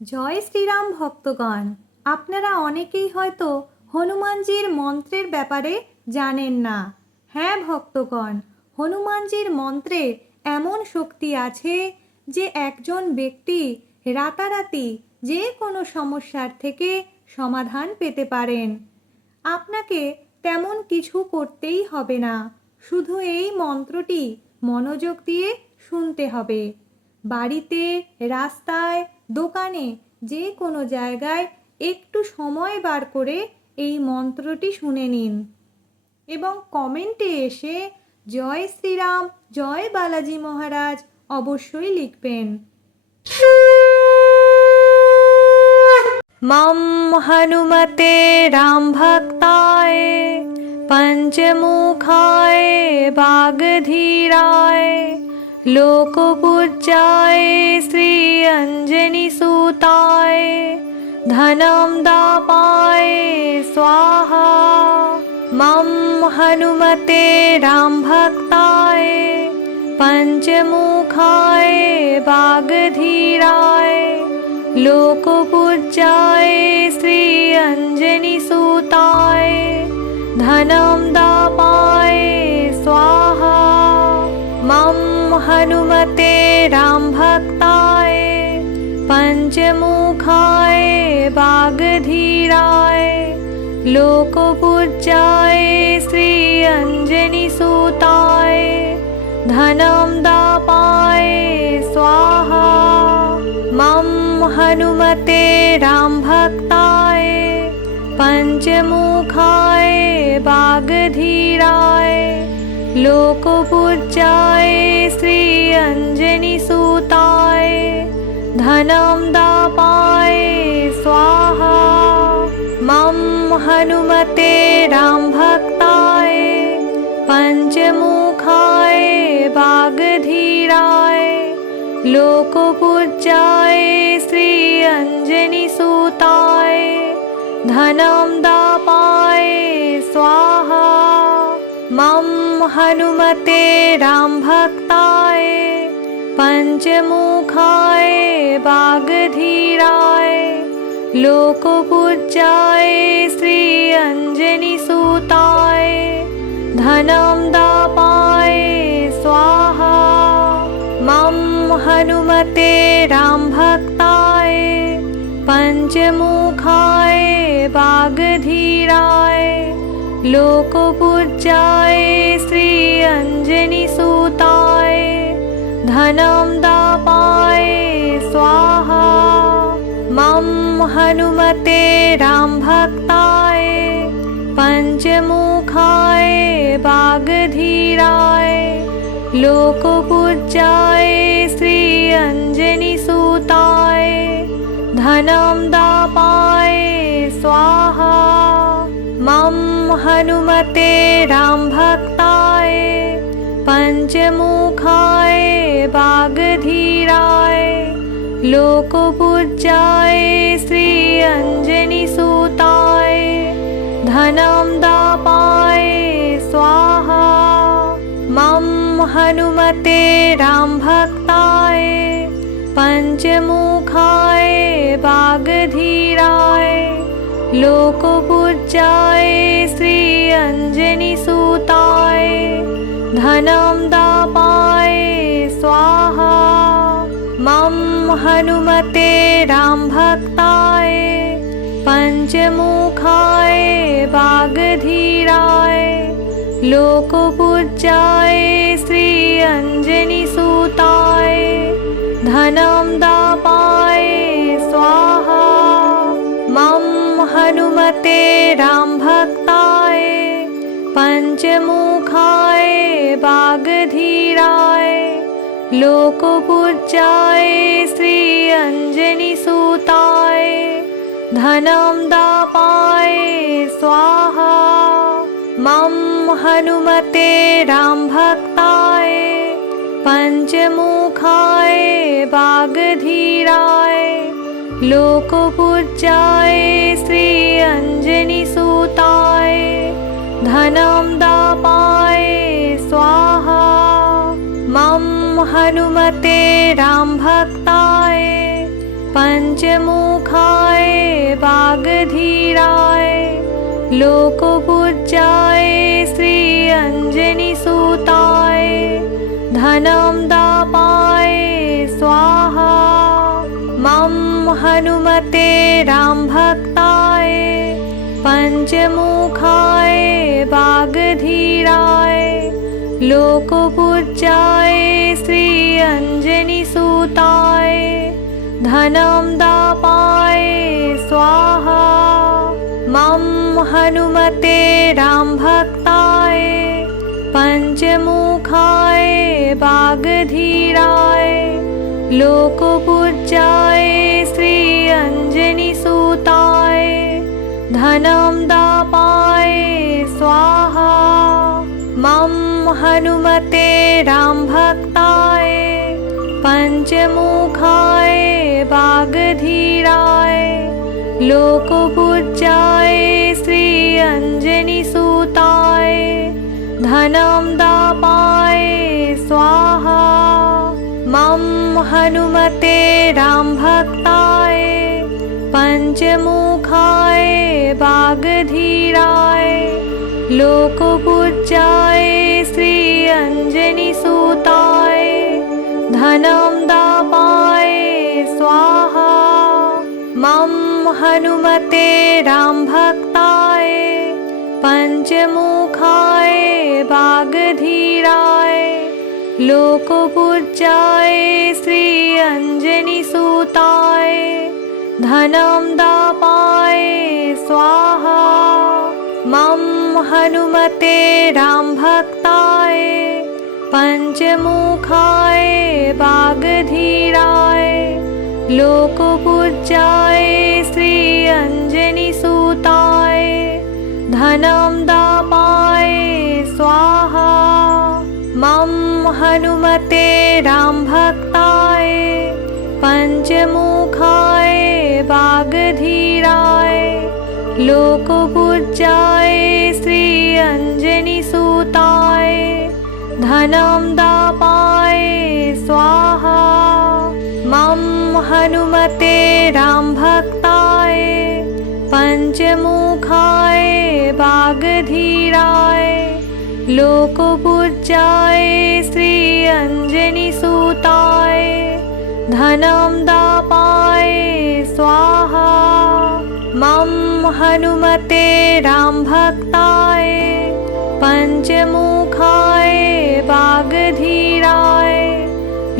জয় শ্রীরাম ভক্তগণ, আপনারা অনেকেই হয়তো হনুমানজির মন্ত্রের ব্যাপারে জানেন না। হ্যাঁ ভক্তগণ, হনুমানজির মন্ত্রে এমন শক্তি আছে যে একজন ব্যক্তি রাতারাতি যে কোনো সমস্যার থেকে সমাধান পেতে পারেন। আপনাকে তেমন কিছু করতেই হবে না, শুধু এই মন্ত্রটি মনোযোগ দিয়ে শুনতে হবে। বাড়িতে, রাস্তায়, দোকানে, যে কোনো জায়গায় একটু সময় বার করে এই মন্ত্রটি শুনে নিন এবং কমেন্টে এসে জয় শ্রীরাম, জয় বালাজি মহারাজ অবশ্যই লিখবেন। মম হনুমতে রাম ভক্তায় पंचमुखाय बागधीराय लोकपूज्याय श्री अंजनी सूताय धनम दापाय स्वाहा। मम हनुमते राम भक्ताय पंचमुखाय बागधीराय लोकपूज्याय श्री अंजनी सूताय धनम दापाय स्वाहा। मम हनुमते राम भक्ताय पंचमुखाय बागधीराय लोकपूज्याय श्री अंजनी सूताय धनम दापाय स्वाहा। मम हनुमते राम भक्ताय पंचमुखाय बागधीराय लोकपूज्याय श्री अंजनी सूताय धनम दापाय स्वाहा। मम हनुमते राम भक्ताय पंचमुखाय बागधीराय लोकपूज्याय श्री अंजनी सूताय धनम दापाय स्वाहा। मम हनुमते राम भक्ताय पंचमुखाय बागधीराय लोकपूज्याय श्री अंजनी सूताय धनम दापाय स्वाहा। मम हनुमते राम भक्ताय पंचमुखाय बागधीराय लोकपूज्याय श्री अंजनी सूताय धनम दापाय स्वाहा। मम हनुमते राम भक्ताय पंचमुखाय बागधीराय लोकपूज्याय श्री अंजनी सूताय धनम दापाय स्वाहा। मम हनुमते राम भक्ताय पंचमुखाय बागधीराय लोकपूज्याय श्री अंजनी सूताय धनम दापाय स्वाहा। मम हनुमते राम भक्ताय पंचमुखाय बागधीराय लोकपूज्याय श्री अंजनी सूताय धनम दापाय स्वाहा। मम हनुमते राम भक्ताय पंचमुखाय बागधीराय लोकपूज्याय श्री अंजनी सूताय धनम दापाय स्वाहा। मम हनुमते राम भक्ताय पंचमुखाय बागधीराय लोकपूज्याय श्री अंजनी सूताय धनम दापाय स्वाहा। मम हनुमते राम भक्ताय पंचमुखाय बागधीराय लोकपूज्याय श्री अंजनी सूताय धनम दापाय स्वाहा। मम हनुमते राम भक्ताय पंचमुखाय वागधीराय लोकपूज्याय श्री अंजनीसुताय धनं दापाय स्वाहा मम हनुमते रामभक्ताय पंचमुखाय वागधीराय लोकपूज्याय श्री अंजनीसुताय धनं दापाय स्वाहा मम हनुमते रामभक्ताय पंचमुखाय वागधीराय लोकपूज्याय श्री अंजनीसुताय धनं दापाय स्वाहा मम हनुमते रामभक्ताय पंचमुखाय वागधीराय लोकपूज्याय श्री अंजनीसुताय धनं दापाय स्वाहा मम हनुमते रामभक्ताय पंचमुखाय वागधीराय लोकपूज्याय श्री अंजनीसुताय धनं दापाय स्वाहा मम हनुमते रामभक्ताय पंचमुखाय वागधीराय लोकपूज्याय श्री अंजनीसुताय धनं दापाय स्वाहा मम हनुमते रामभक्ताय पंचमुखाय वागधीराय लोकपूज्याय श्री अंजनीसुताय धनं दापाय स्वाहा मम हनुमते रामभक्ताय पंचमुखाय वागधीराय लोकपूज्याय श्री अंजनीसुताय धनं दापाय स्वाहा मम हनुमते रामभक्ताय पंचमुखाय वागधीराय लोकपूज्याय श्री अंजनीसुताय धनं दापाय स्वाहा मम हनुमते रामभक्ताय पंचमुखाय वागधीराय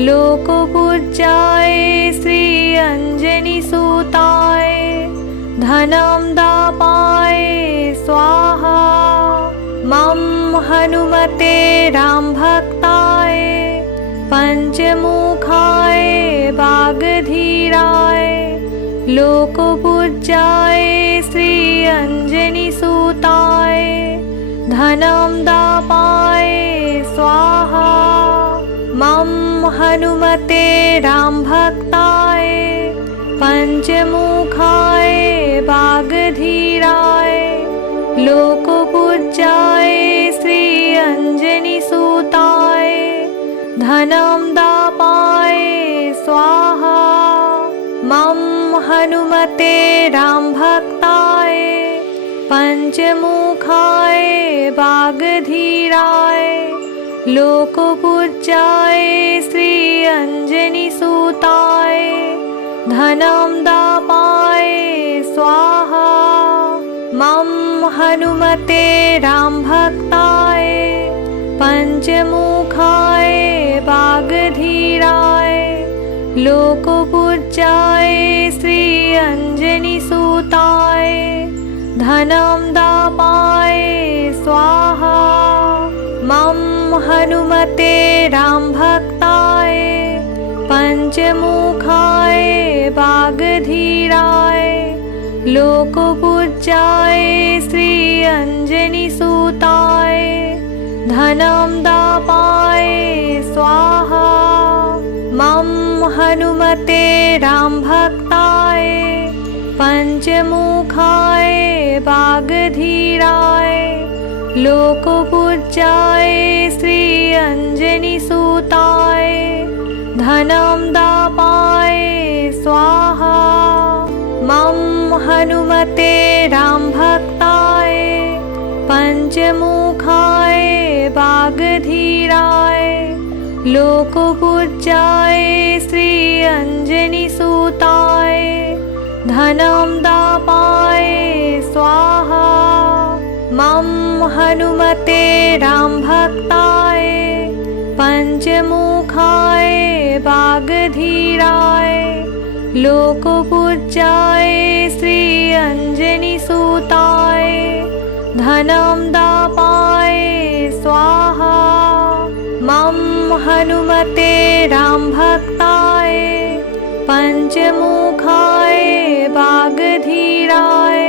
लोकपूज्याय श्री अंजनीसुताय धनं दापाय स्वाहा मम हनुमते रामभक्ताय पंचमुखाय वागधीराय लोकपूज्याय श्री अंजनीसुताय धनं दापाय स्वाहा मम हनुमते रामभक्ताय पंचमुखाय वागधीराय लोकपूज्याय श्री अंजनीसुताय धनं दापाय स्वाहा मम हनुमते रामभक्ताय पंचमुखाय वागधीराय लोकपूज्याय श्री अंजनीसुताय धनं दापाय स्वाहा मम हनुमते रामभक्ताय पंचमुखाय वागधीराय लोकपूज्याय श्री अंजनीसुताय धनं दापाय स्वाहा मम हनुमते रामभक्ताय पंचमुखाय वागधीराय लोकपूज्याय श्री अंजनीसुताय धनं दापाय स्वाहा मम हनुमते रामभक्ताय पंचमुखाय वागधीराय लोकपूज्याय श्री अंजनीसुताय धनं दापाय स्वाहा। मम हनुमते रामभक्ताय पंचमुखाय वागधीराय लोकपूज्याय श्री अंजनीसुताय धनं दापाय स्वाहा। मम हनुमते रामभक्ताय पंचमुखाय वागधीराय लोकपूज्याय श्री अंजनीसुताय धनं दापाय स्वाहा। मम हनुमते रामभक्ताय पंचमुखाय वागधीराय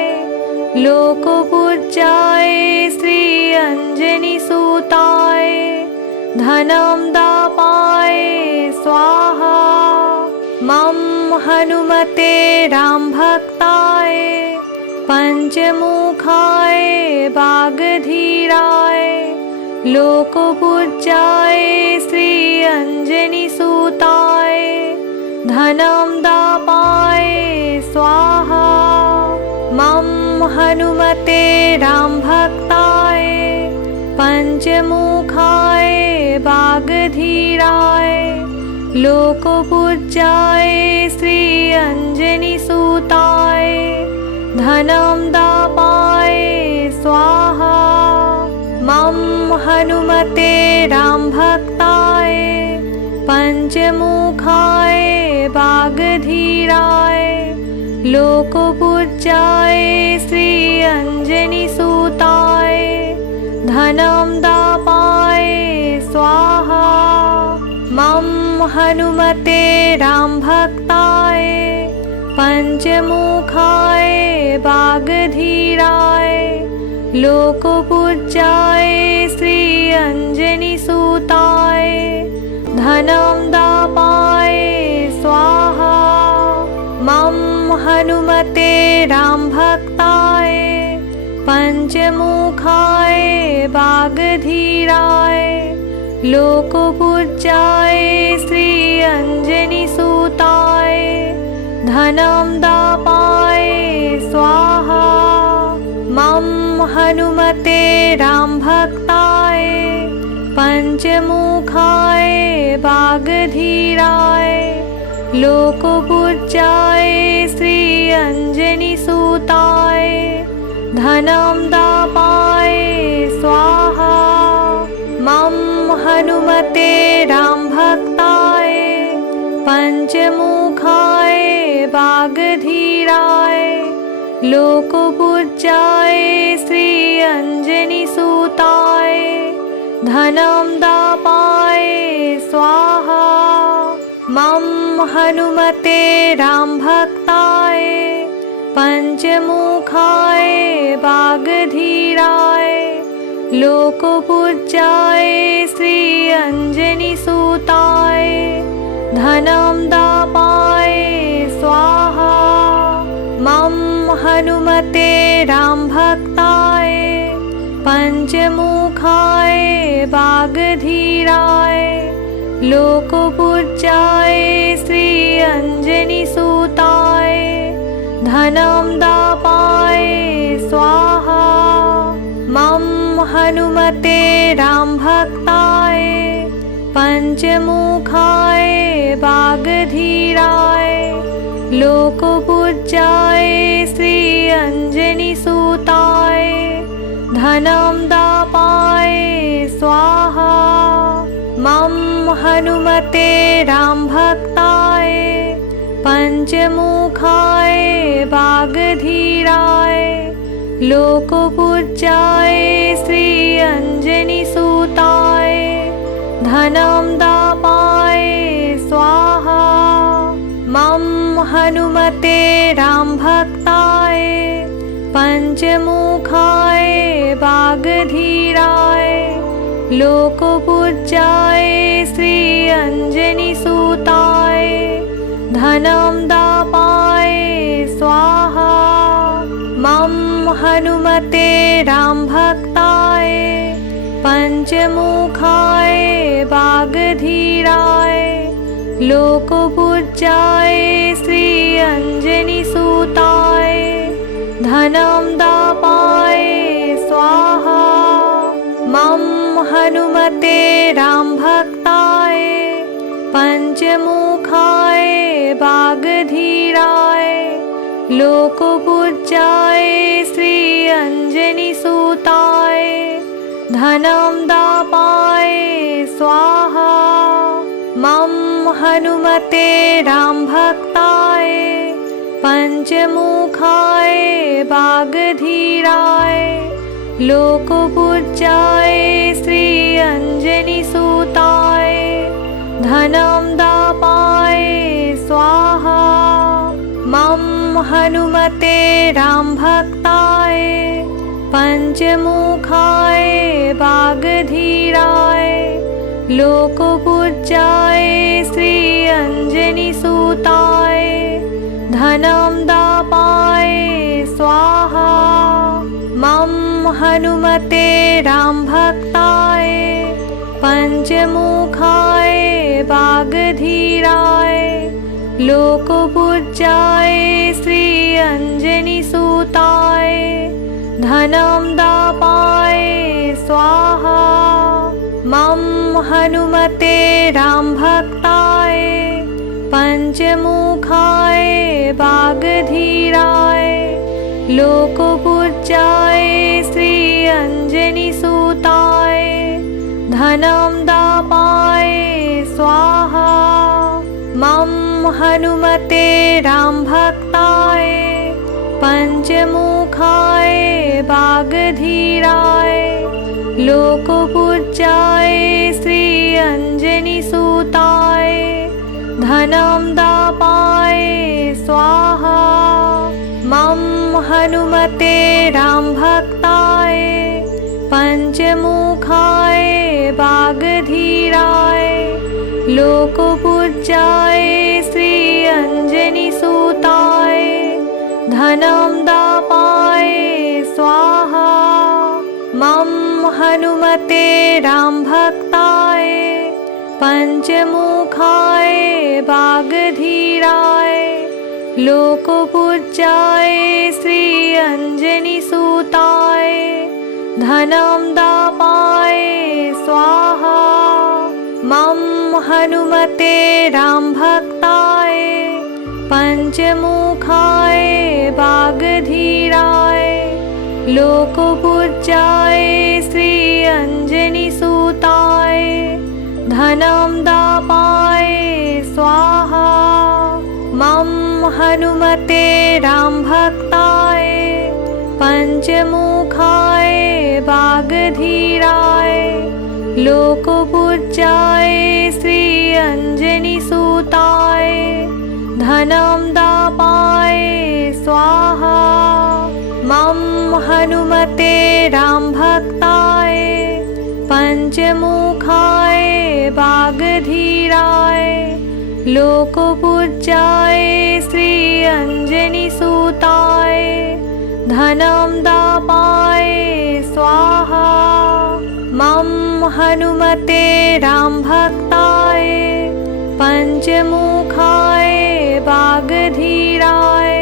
लोकपूज्याय श्री अंजनीसुताय धनं दापाय स्वाहा। मम हनुमते रामभक्ताय पंचमुखाय वागधीराय लोकपूज्याय श्री अंजनीसुताय धनं दापाय स्वाहा। मम हनुमते रामभक्ताय पंचमुखाय वागधीराय लोकपूज्याय श्री अंजनीसुताय धनं दापाय स्वाहा। मम हनुमते रामभक्ताय पंचमुखाय वागधीराय लोकपूज्याय श्री अंजनीसुताय धनं दापाय स्वाहा। मम हनुमते रामभक्ताय पंचमुखाय वागधीराय लोकपूज्याय श्री अंजनीसुताय धनं दापाय स्वाहा। मम हनुमते रामभक्ताय पंचमुखाय वागधीराय लोकपूज्याय श्री अंजनीसुताय धनं दापाय स्वाहा। मम हनुमते रामभक्ताय पंचमुखाय वागधीराय लोकपूज्याय श्री अंजनीसुताय धनं दापाय स्वाहा। मम हनुमते रामभक्ताय पंचमुखाय वागधीराय लोकपूज्याय श्री अंजनीसुताय धनं दापाय स्वाहा। मम हनुमते रामभक्ताय पंचमुखाय वागधीराय लोकपूज्याय श्री अंजनीसुताय धनं दापाय स्वाहा। मम हनुमते रामभक्ताय पंचमुखाय वागधीराय लोकपूज्याय श्री अंजनीसुताय धनं दापाय स्वाहा। मम हनुमते रामभक्ताय पंचमुखाय वागधीराय लोकपूज्याय श्री अंजनीसुताय धनं दापाय स्वाहा। मम हनुमते रामभक्ताय पंचमुखाय वागधीराय लोकपूज्याय श्री अंजनीसुताय धनं दापाय स्वाहा। मम हनुमते रामभक्ताय पंचमुखाय वागधीराय लोकपूज्याय श्री अंजनीसुताय धनं दापाय स्वाहा। मम हनुमते रामभक्ताय पंचमुखाय वागधीराय लोकपूज्याय श्री अंजनीसुताय धनं दापाय स्वाहा। मम हनुमते रामभक्ताय पंचमुखाय वागधीराय लोकपूज्याय श्री अंजनीसुताय धनं दापाय स्वाहा। मम हनुमते रामभक्ताय पंचमुखाय वागधीराय लोकपूज्याय श्री अंजनीसुताय धनं दापाय स्वाहा। मम हनुमते रामभक्ताय पंचमुखाय वागधीराय लोकपूज्याय श्री अंजनीसुताय धनं दापाय स्वाहा। मम हनुमते रामभक्ताय पंचमुखाय वागधीराय लोकपूज्याय श्री अंजनीसुताय धनं दापाय स्वाहा। मम हनुमते रामभक्ताय पंचमुखाय वागधीराय लोकपूज्याय श्री अंजनीसुताय धनं दापाय स्वाहा। मम हनुमते रामभक्ताय पंचमुखाय वागधीराय लोकपूज्याय श्री अंजनीसुताय धनं दापाय स्वाहा। मम हनुमते रामभक्ताय पंचमुखाय वागधीराय लोकपूज्याय श्री अंजनीसुताय धनं दापाय स्वाहा। मम हनुमते रामभक्ताय पंचमुखाय वागधीराय लोकपूज्याय श्री अंजनीसुताय धनं दापाय स्वाहा। मम हनुमते रामभक्ताय पंचमुखाय वागधीराय लोकपूज्याय श्री अंजनीसुताय धनं दापाय स्वाहा। मम हनुमते रामभक्ताय पंचमुखाय वागधीराय लोकपूज्याय श्री अंजनीसुताय धनं दापाय स्वाहा। मम हनुमते रामभक्ताय पंचमुखाय वागधीराय लोकपूज्याय श्री अंजनीसुताय धनं दापाय स्वाहा। मम हनुमते रामभक्ताय पंचमुखाय वागधीराय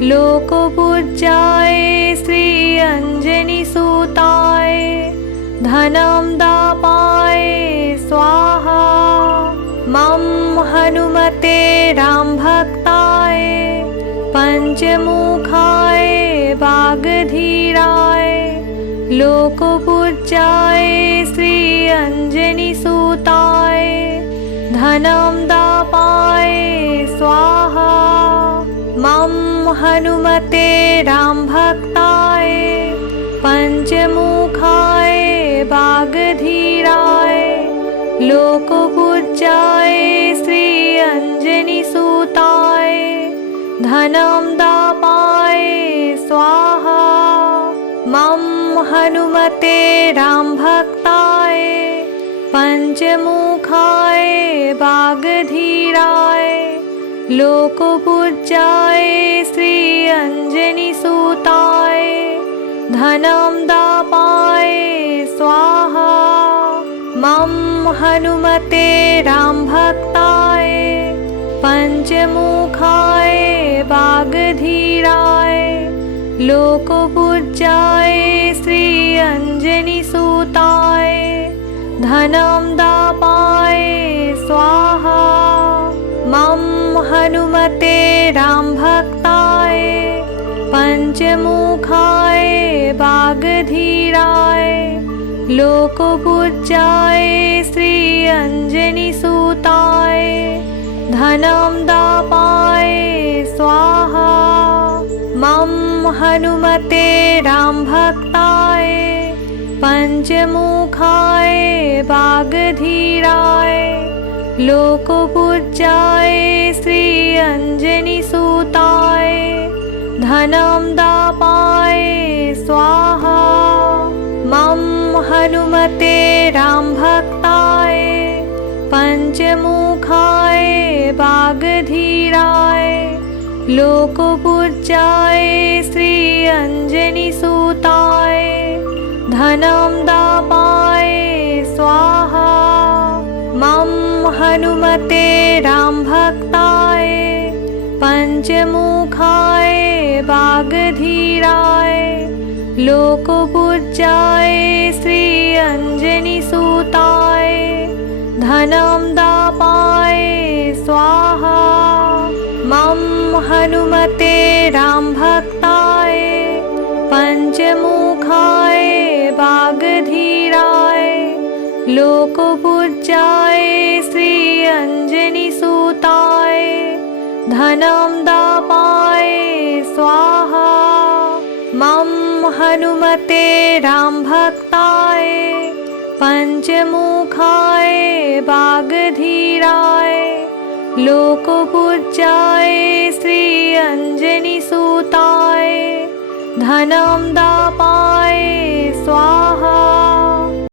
लोकपूज्याय श्री अंजनीसुताय धनं दापाय स्वाहा। मम हनुमते रामभक्ताय पंचमुखाय वागधीराय लोकपूज्याय श्री अंजनीसुताय धनं दापाय स्वाहा। मम हनुमते रामभक्ताय पंचमुखाय वागधीराय लोकपूज्याय श्री अंजनीसुताय धनं दापाय स्वाहा। मम हनुमते रामभक्ताय पंचमुखाय वागधीराय लोकपूज्याय श्री अंजनीसुताय धनं दापाय स्वाहा। मम हनुमते रामभक्ताय पंचमुखाय वागधीराय लोकपूज्याय श्री अंजनीसुताय धनं दापाय स्वाहा मम हनुमते रामभक्ताय पंचमुखाय वागधीराय लोकपूज्याय श्री अंजनीसुताय धनं दापाय स्वाहा मम हनुमते रामभक्ताय पंचमुखाय वागधीराय लोकपूज्याय श्री अंजनीसुताय धनं दापाय स्वाहा मम हनुमते रामभक्ताय पंचमुखाय वागधीराय लोकपूज्याय श्री अंजनीसुताय धनं दापाय स्वाहा मम हनुमते रामभक्ताय पंचमुखाय वागधीराय लोकपूज्याय श्री अंजनीसुताय धनं दापाय स्वाहा मम हनुमते रामभक्ताय पंचमुखाय वागधीराय लोकपूज्याय श्री अंजनीसुताय धनं दापाय स्वाहा मम हनुमते रामभक्ताय पंचमुखाय वागधीराय लोकपूज्याय श्री अंजनीसुताय धनं दापाय